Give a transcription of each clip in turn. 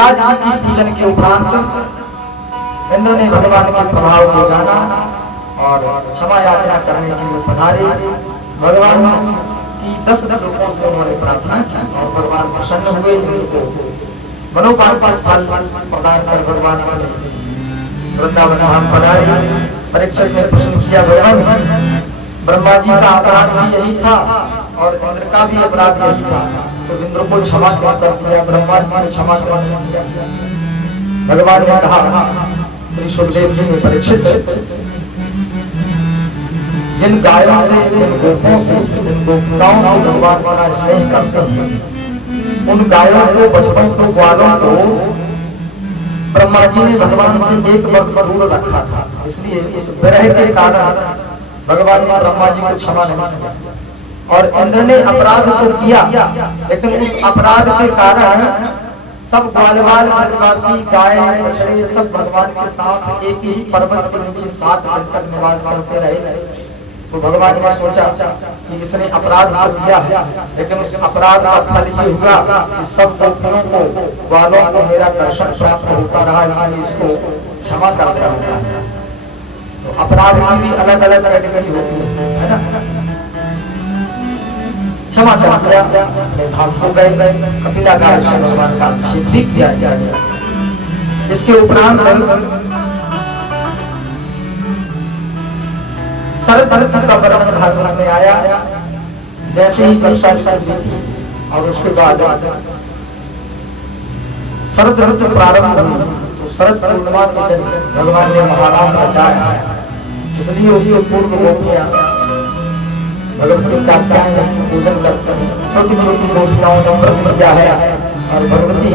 गिरिराज जी की पूजन के उपरांत इंद्र ने भगवान के प्रभाव को जाना और क्षमा याचना करने के लिए पधारे। भगवान की 10 श्लोकों से उन्होंने प्रार्थना की और भगवान प्रसन्न हुए। उनको मनोवांछित फल प्रदान कर भगवान वृंदावन धाम पधारे। परीक्षित ने प्रश्न किया, भगवान ब्रह्मा जी का अपराध भी यही था और इंद्र का भी अपराध यही था, तो इंद्र को क्षमा कर दिया, ब्रह्मा जी को क्षमा कर दिया। भगवान ने कहा, श्री सुखदेव जी ने, परीक्षित जिन गायों से, जिन गोपों से, जिन गोपिकाओं से भगवान का स्नेह करते हैं, उन गायों को, बचपन को, ग्वालों को ब्रह्मा जी ने भगवान से 1 वर्ष दूर रखा था। इसलिए उस विरह के कारण भगवान ने ब्रह्मा जी को क्षमा नहीं किया और इंद्र ने अपराध तो किया, लेकिन उस अपराध के कारण सब ग्वालवाल आदिवासी गाय बछड़े सब भगवान के साथ एक ही पर्वत के नीचे 7 दिन तक निवास करते रहे। तो भगवान ने सोचा कि इसने अपराध तो किया है, लेकिन उस अपराध का फल ये हुआ कि सब गोपियों को, ग्वालों को मेरा दर्शन प्राप्त होता रहा, इसलिए इसको क्षमा कर देना चाहिए। तो अपराध की भी अलग अलग कैटेगरी होती है ना। क्षमा कर दिया, धाम हो गए। कपिला गाय से भगवान का अभिषेक भी किया गया। इसके उपरांत शरद ऋतु का वर्णन भागवत में आया। जैसे ही वर्षा ऋतु बीती और उसके बाद शरद ऋतु प्रारंभ हुई, तो शरद पूर्णिमा के दिन भगवान ने महारास रचाया। इसलिए उससे पूर्व गोपियां भगवती कात्यायनी की पूजन करते हैं। छोटी छोटी गोपियाओं ने व्रत किया है और भगवती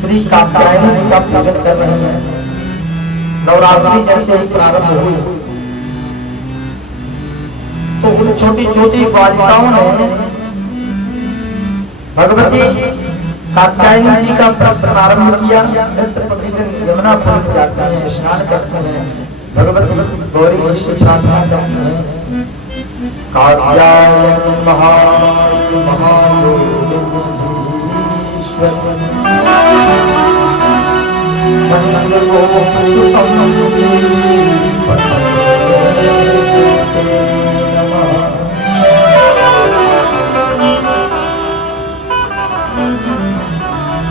श्री कात्यायनी जी का पूजन कर रहे हैं। नवरात्रि जैसे ही प्रारंभ हुई तो उन छोटी छोटी बालिकाओं ने भगवती कात्यायनी जी का प्रारंभ किया। नित्य प्रतिदिन यमुना पुर जाते हैं, स्नान करते हैं, भगवती गौरी जी से प्रार्थना करते हैं, कात्यायनी महायोगीश्वर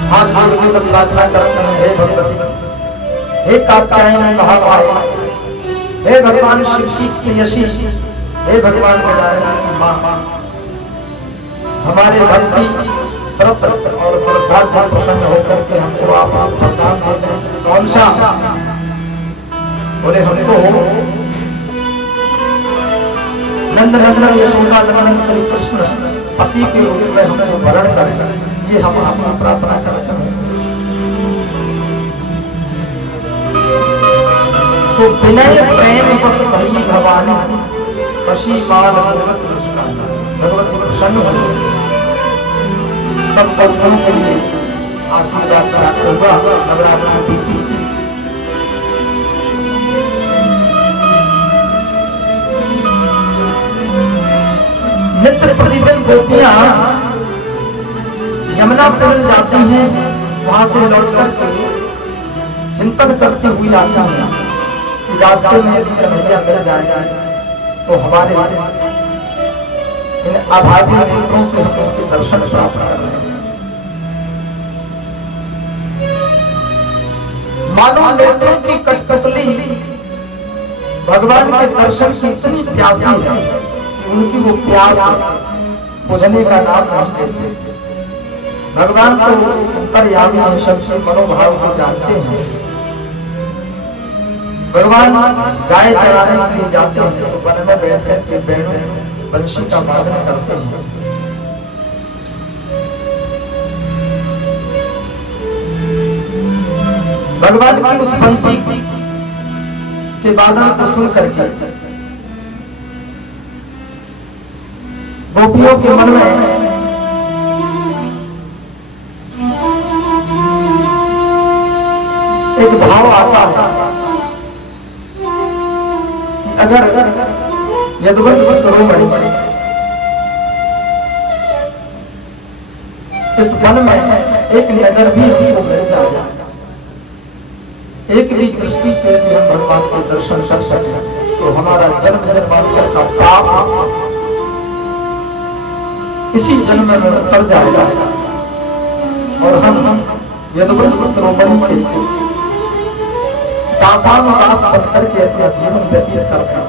हाथ हाथ में सब प्रार्थना करते हैं, हे भगवती, हे कात्यायनी महामाया, हे भगवान शिव की प्रियसी, हे भगवान केदारनाथ की मां, हमारे भक्ति व्रत और श्रद्धा से प्रसन्न होकर के हमको आप वरदान देते हैं। कौन सा? बोले हमको नंद नंदन यशोदा नंदन श्री कृष्ण पति के रूप में हमको वरण करें, ये हम आपसे प्रार्थना करते हैं। सो विनय प्रेम बस भई भवानी, वशी माल भगवत कृष्ण, भगवत प्रसन्न हो सब भक्तों के लिए आशीर्वाद प्राप्त होगा। नवरात्रि बीती, नित्य प्रतिदिन गोपियां यमुना पुर जाती हैं, वहां से लौटकर के चिंतन करती हुई आती हैं कि रास्ते में यदि कन्हैया मिल जाए तो हमारे इन अभागी नेत्रों से हम उनके दर्शन प्राप्त कर रहे हैं। मानो नेत्रों की कठपुतली भगवान के दर्शन की इतनी प्यासी है कि उनकी वो प्यास बुझने का नाम नहीं लेते। भगवान को अंतर्यामी है, सबसे मनोभाव को जानते हैं। भगवान गाय चराने के लिए जाते हैं तो वन में बैठ करके बैलों बंशी का वादन करते हैं। भगवान की उस बंशी के वादन को सुन करके गोपियों के मन में एक भाव आता है, अगर यदुवंश शिरोमणि इस वन में एक नजर भी हमको मिल जाए, एक भी दृष्टि से यदि हम भगवान के दर्शन कर सकें तो हमारा जन्म जन्मांतर का पाप इसी जन्म में उतर जाएगा और हम यदुवंश शिरोमणि के दासानुदास बन करके अपना जीवन व्यतीत करते हैं।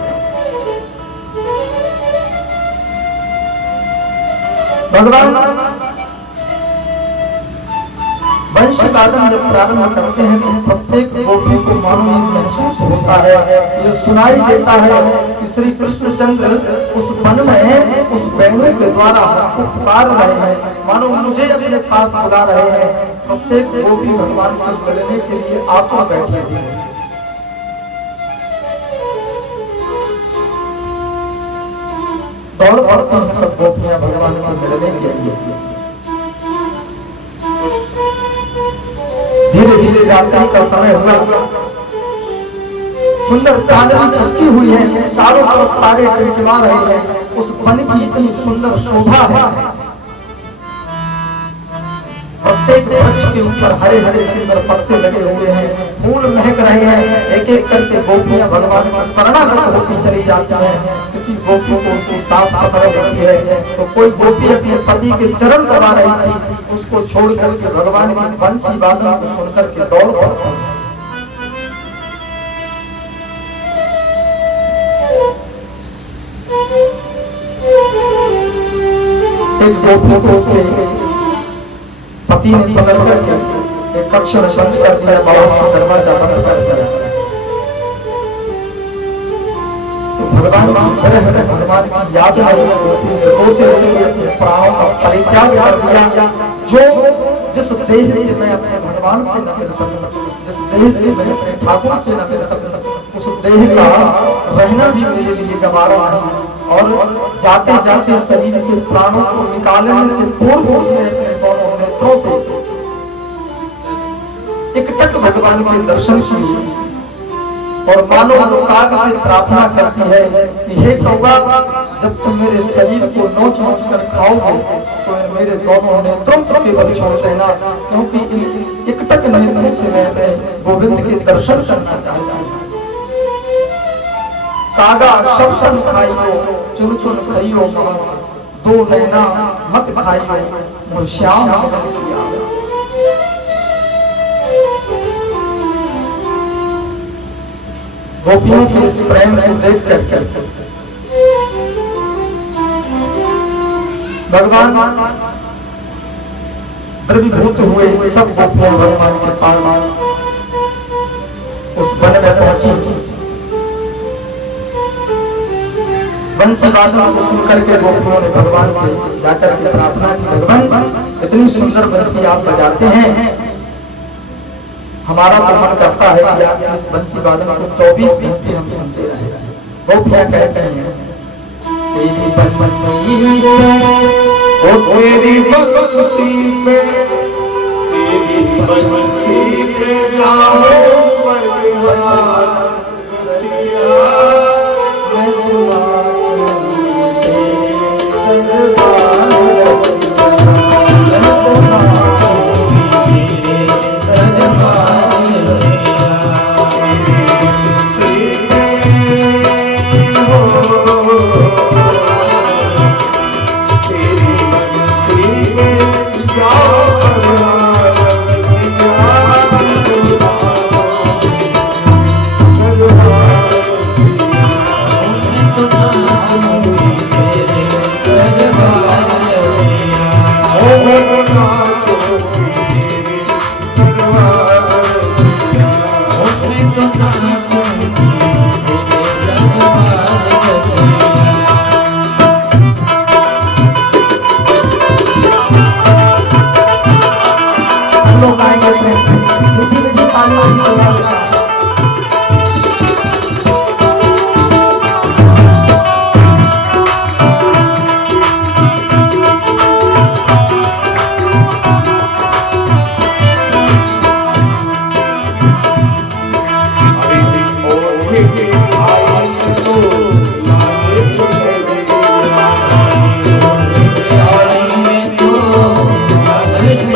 भगवान वंश गायन जब प्रारंभ करते हैं तो प्रत्येक गोपी को मानो महसूस होता है, ये सुनाई देता है कि श्री कृष्णचंद्र उस वन में उस वेणु के द्वारा हमको पुकार रहे हैं, मानो मुझे अपने पास बुला रहे हैं। प्रत्येक गोपी भगवान से मिलने के लिए आतुर बैठे हुए हैं। दौड़ पड़ती हैं सब गोपियां भगवान से मिलने के लिए। धीरे धीरे रात्रि का समय हुआ, सुंदर चांदनी छटकी हुई है, चारों तरफ तारे टिमटिमा रहे हैं, उस वन की इतनी सुंदर शोभा है। प्रत्येक वृक्ष के ऊपर हरे हरे सुंदर पत्ते लगे हुए हैं, फूल महक रहे हैं। एक एक करके गोपियां भगवान में शरणागत होती चली जाती हैं। किसी गोपी को उसकी सांस पकड़ लेती है तो कोई गोपी अपने पति के चरण दबा रही थी, उसको छोड़ करके भगवान की बंसी वादन को सुनकर के दौड़ पड़ती है। एक गोपी को उसके पति ने पकड़ करके एक कक्ष में बंद कर दिया, बहुत सा दरवाजा बंद कर दिया। तो भगवान की याद में रोते रोते अपने प्राणों का परित्याग कर दिया। जो जिस देह से मैं अपने भगवान से न मिल सकूं, जिस देह से मैं अपने ठाकुर से न मिल सकूं, उस देह का रहना भी मेरे लिए गवारा नहीं। और जाते जाते शरीर से प्राणों को निकालने से पूर्व उसने अपने दोनों नेत्रों से एक टक भगवान के दर्शन किए और मानो अनुराग से प्रार्थना करती है कि हे कौवा, जब तुम मेरे शरीर को नोच नोच कर खाओगे तो मेरे दोनों नेत्रों को केवल छोड़ देना, क्योंकि इन एक टक नेत्रों से मैं अपने गोविंद के दर्शन करना चाहता हूँ। कागा शब्दन खाइयो चुन चुन खाइयो मांस, दो नैना मत खाइयो मुझ श्याम की आस। गोपियों के इस प्रेम को देख कर भगवान द्रवीभूत हुए। सब गोपियां भगवान के पास उस वन में पहुंची। बंसी वादन को सुनकर के गोपियों ने भगवान से जाकर के प्रार्थना की, भगवान इतनी सुंदर बंसी आप बजाते हैं, हमारा तो मन करता है कि आप इस बंसी वादन को 24 घंटे हम सुनते रहे। गोपियां कहते हैं तेरी बंसी पे ओ तेरी बंसी पे, तेरी बंसी पे जाओ बलिहार रसिया, मैं तुम्हारे दरबार रसिया, मैं तुम्हारे दरबार रसिया। तेरी बंसी पे जाओ बलिहार रसिया,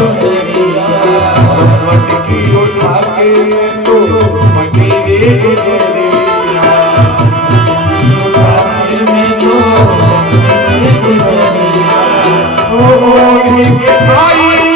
Hare उठा के